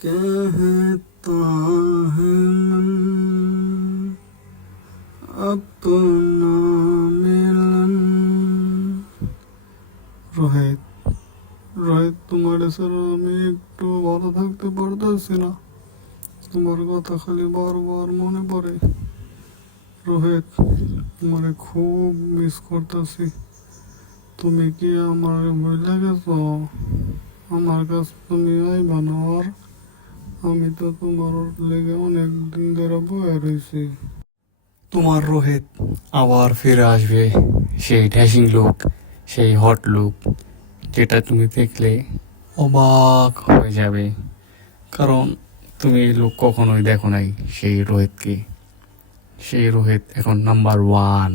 कहता है मन अपना मिलन। রোহিত, তোমার ছাড়া আমি একটু ভালো থাকতে পারতেছি না। তোমার কথা খালি বারবার মনে পড়ে। রোহিত, তোমারে খুব মিস করতেছি। তুমি কি আমার ভুলে গেছো? আমার কাছে তুমি আইবা না আর? আমি তো তোমার লেগে অনেক দিন ধরে বয়ে রয়েছি। তোমার রোহিত আবার ফিরে আসবে, সেই ড্যাশিং লুক, সেই হট লুক, যেটা তুমি দেখলে অবাক হয়ে যাবে, কারণ তুমি এই লুক কখনোই দেখো নাই সেই রোহিতকে। সেই রোহিত এখন নাম্বার 1।